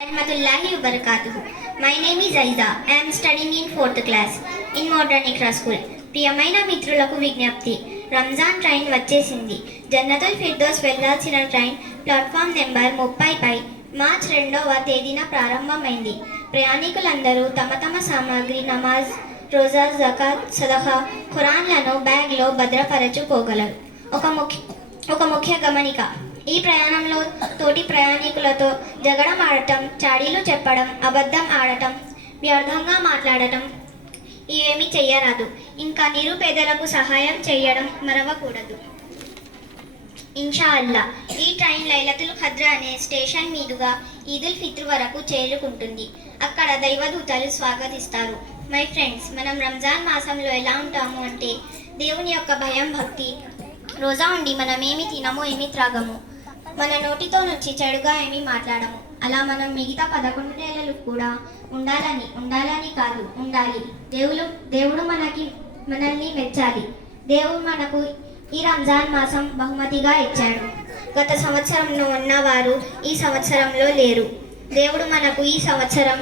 Rahmatullahi wa barakatuhu. My name is Aiza. I am studying in fourth class in Modern Ikra School. ప్రియమైన మిత్రులకు విజ్ఞప్తి Ramzan train వచ్చేసింది జన్నతుల్ ఫిర్దోస్ వెళ్ళాల్సిన train platform number ముప్పైపై March రెండవ తేదీన ప్రారంభమైంది ప్రయాణికులందరూ తమ తమ సామాగ్రి నమాజ్ రోజా జకాత్ సదహా ఖురాన్లను బ్యాగ్లో భద్రపరచుకోగలరు ఒక ముఖ్య ఒక ముఖ్య గమనిక ఈ ప్రయాణంలో తోటి ప్రయాణికులతో జగడం ఆడటం చాడీలు చెప్పడం అబద్ధం ఆడటం వ్యర్థంగా మాట్లాడటం ఇవేమీ చెయ్యరాదు. ఇంకా నిరుపేదలకు సహాయం చేయడం మరవకూడదు. ఇన్షా అల్లా ఈ ట్రైన్ లైలతుల్ ఖద్రా అనే స్టేషన్ మీదుగా ఈదుల్ ఫిత్ర్ వరకు చేరుకుంటుంది. అక్కడ దైవదూతలు స్వాగతిస్తారు. మై ఫ్రెండ్స్ మనం రంజాన్ మాసంలో ఎలా ఉంటాము అంటే దేవుని యొక్క భయం భక్తి రోజా ఉండి మనం ఏమి తినము ఏమి త్రాగము? మన నోటితో నుంచి చెడుగా ఏమీ మాట్లాడము. అలా మనం మిగతా పదకొండు నెలలు కూడా ఉండాలని ఉండాలని కాదు ఉండాలి. దేవుడు దేవుడు మనకి మనల్ని మెచ్చాలి. దేవుడు మనకు ఈ రంజాన్ మాసం బహుమతిగా ఇచ్చాడు. గత సంవత్సరంలో ఉన్నవారు ఈ సంవత్సరంలో లేరు. దేవుడు మనకు ఈ సంవత్సరం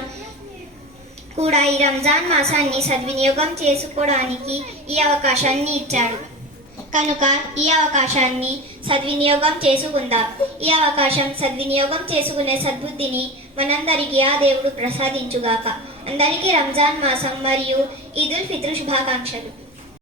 కూడా ఈ రంజాన్ మాసాన్ని సద్వినియోగం చేసుకోవడానికి ఈ అవకాశాన్ని ఇచ్చాడు. కనుక ఈ అవకాశాన్ని సద్వినియోగం చేసుకుందాం. ఈ అవకాశం సద్వినియోగం చేసుకునే సద్బుద్ధిని మనందరికీ ఆ దేవుడు ప్రసాదించుగాక. అందరికీ రంజాన్ మాసం మరియు ఈదుల్ ఫిత్రు శుభాకాంక్షలు.